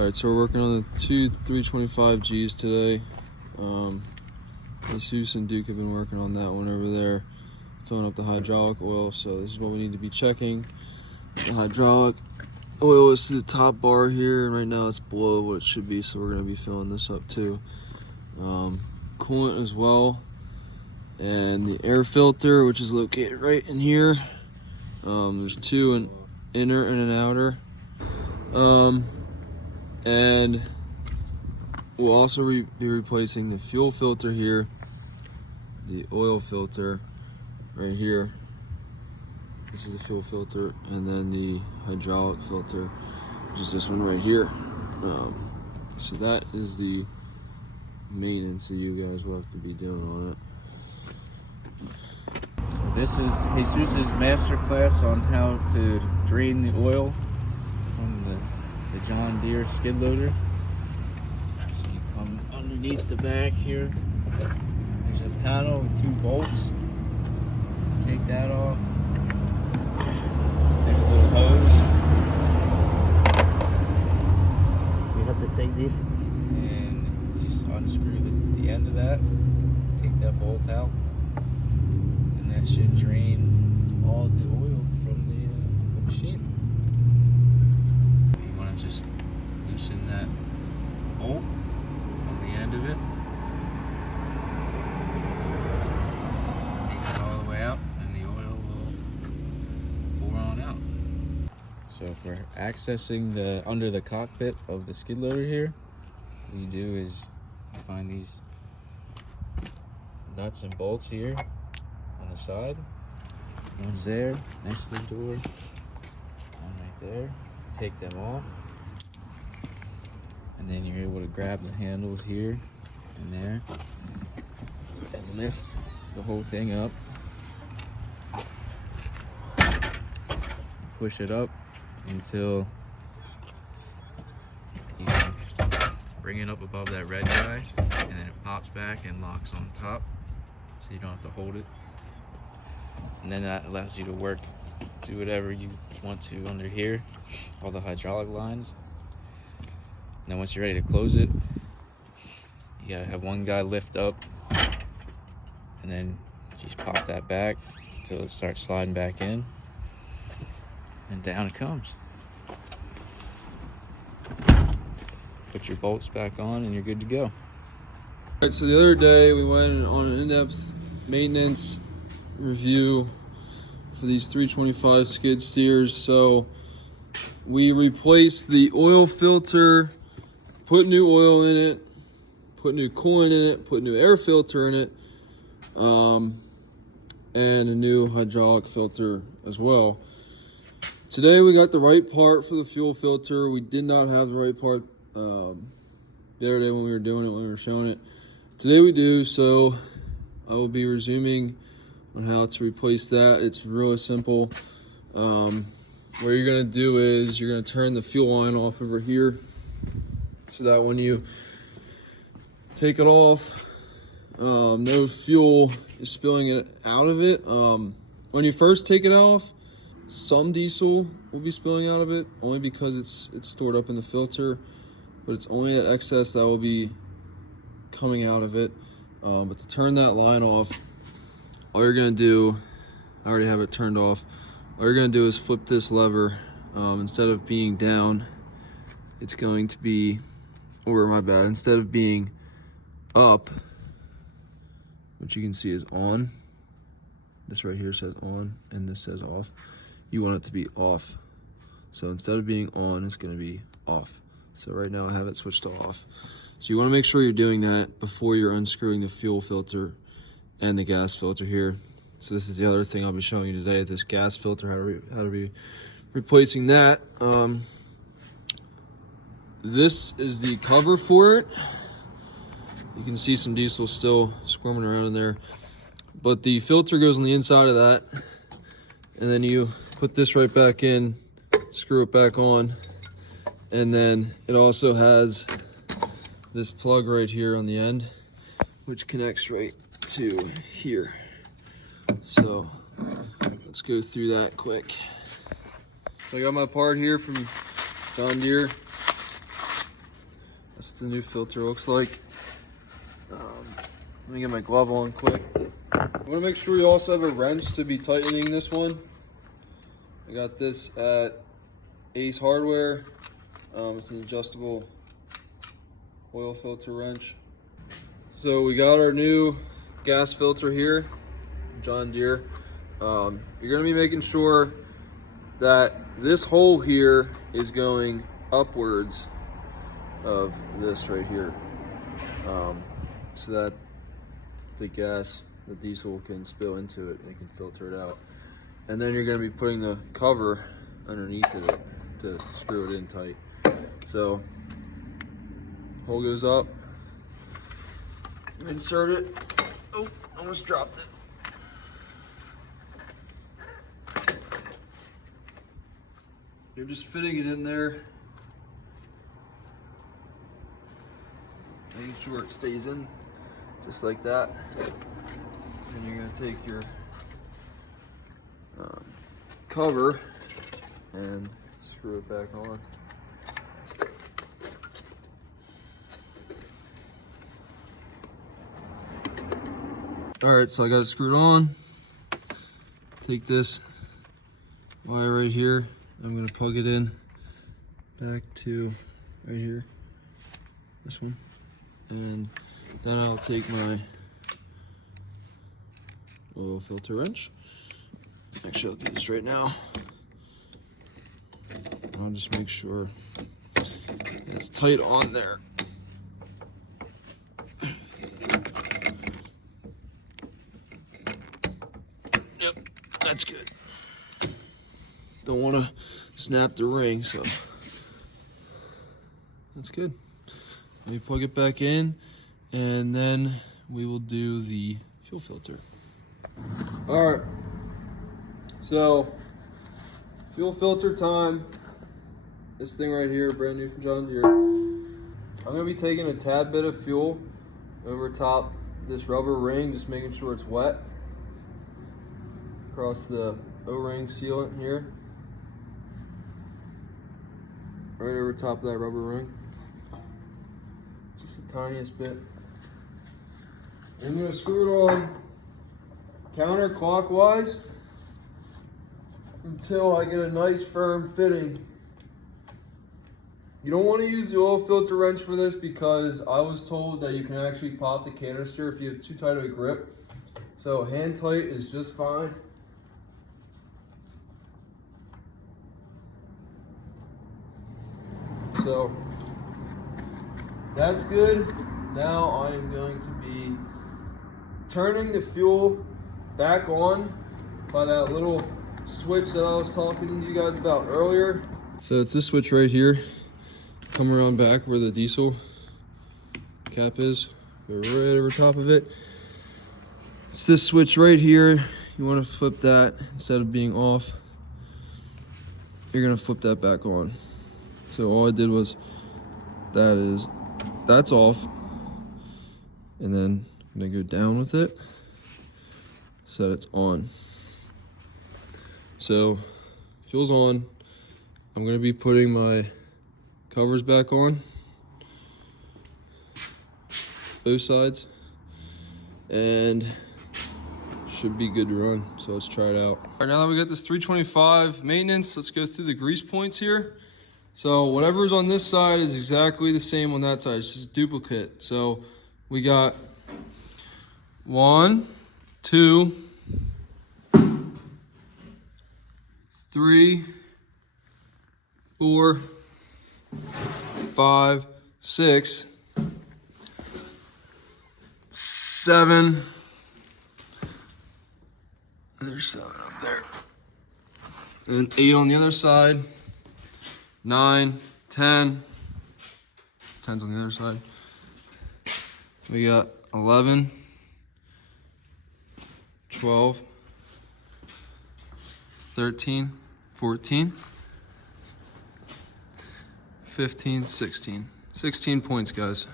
Alright, so we're working on the two 325Gs today. Jesus and Duke have been working on that one over there, filling up the hydraulic oil. So this is what we need to be checking. The hydraulic oil is to the top bar here, and right now it's below what it should be, so we're going to be filling this up too. Coolant as well, and the air filter, which is located right in here. There's two, an inner and an outer. And we'll also be replacing the fuel filter here, the oil filter right here. This is the fuel filter, and then the hydraulic filter, which is this one right here. So that is the maintenance that you guys will have to be doing on it. So this is Jesus's master class on how to drain the oil from the John Deere skid loader. So you come underneath the back here. There's a panel with 2 bolts. Take that off. There's a little hose. You have to take this. And just unscrew the end of that. Take that bolt out. And that should drain all the oil from the machine. Just loosen that bolt on the end of it. Take it all the way out, and the oil will pour on out. So for accessing the under the cockpit of the skid loader here, what you do is you find these nuts and bolts here on the side. One's there next to the door, one right there. Take them off. And then you're able to grab the handles here and there and lift the whole thing up. Push it up until you can bring it up above that red guy, and then it pops back and locks on top, so you don't have to hold it. And then that allows you to do whatever you want to under here, all the hydraulic lines. And then once you're ready to close it, you gotta have one guy lift up, and then just pop that back until it starts sliding back in, and down it comes. Put your bolts back on and you're good to go. All right, so the other day we went on an in-depth maintenance review for these 325 skid steers. So we replaced the oil filter, put new oil in it, put new coolant in it, put new air filter in it, and a new hydraulic filter as well. Today we got the right part for the fuel filter. We did not have the right part the other day when we were doing it, when we were showing it. Today we do, so I will be resuming on how to replace that. It's really simple. What you're gonna do is you're gonna turn the fuel line off over here, so that when you take it off, no fuel is spilling it out of it. When you first take it off, some diesel will be spilling out of it, only because it's stored up in the filter, but it's only that excess that will be coming out of it. But to turn that line off, all you're gonna do, I already have it turned off, all you're gonna do is flip this lever. Instead of being down, it's going to be, or my bad, instead of being up, which you can see is on, this right here says on and this says off, you want it to be off. So instead of being on, it's gonna be off. So right now I have it switched to off. So you wanna make sure you're doing that before you're unscrewing the fuel filter and the gas filter here. So this is the other thing I'll be showing you today, this gas filter, how to be replacing that. This is the cover for it. You can see some diesel still squirming around in there, but the filter goes on the inside of that, and then you put this right back in, screw it back on, and then it also has this plug right here on the end, which connects right to here. So let's go through that quick. So I got my part here from John Deere. That's what the new filter looks like. Let me get my glove on quick. I want to make sure you also have a wrench to be tightening this one. I got this at Ace Hardware. It's an adjustable oil filter wrench. So we got our new gas filter here, John Deere. You're gonna be making sure that this hole here is going upwards of this right here, so that the gas, the diesel, can spill into it and it can filter it out. And then you're gonna be putting the cover underneath of it to screw it in tight. So, hole goes up, insert it. Oh, almost dropped it. You're just fitting it in there, making sure it stays in just like that. And you're going to take your cover and screw it back on. Alright, so I got it screwed on. Take this wire right here. I'm going to plug it in back to right here, this one. And then I'll take my oil filter wrench. Actually, I'll do this right now. I'll just make sure it's tight on there. Yep, that's good. Don't want to snap the ring, so that's good. Let me plug it back in, and then we will do the fuel filter. All right, so fuel filter time. This thing right here, brand new from John Deere. I'm gonna be taking a tad bit of fuel over top this rubber ring, just making sure it's wet across the O-ring sealant here, right over top of that rubber ring. Just the tiniest bit. I'm gonna screw it on counterclockwise until I get a nice firm fitting. You don't want to use the oil filter wrench for this because I was told that you can actually pop the canister if you have too tight of a grip. So hand tight is just fine. So that's good. Now I am going to be turning the fuel back on by that little switch that I was talking to you guys about earlier. So it's this switch right here. Come around back where the diesel cap is. Go right over top of it. It's this switch right here. You want to flip that instead of being off. You're gonna flip that back on. So all I did was that's off, and then I'm gonna go down with it so that it's on. So fuel's on. I'm gonna be putting my covers back on, both sides, and should be good to run. So let's try it out. All right, now that we got this 325 maintenance, let's go through the grease points here. So whatever's on this side is exactly the same on that side. It's just duplicate. So we got 1, 2, 3, 4, 5, 6, 7. There's 7 up there. And 8 on the other side. 9, 10. 10's on the other side. We got 11, 12, 13, 14, 15, 16. 16 points, guys.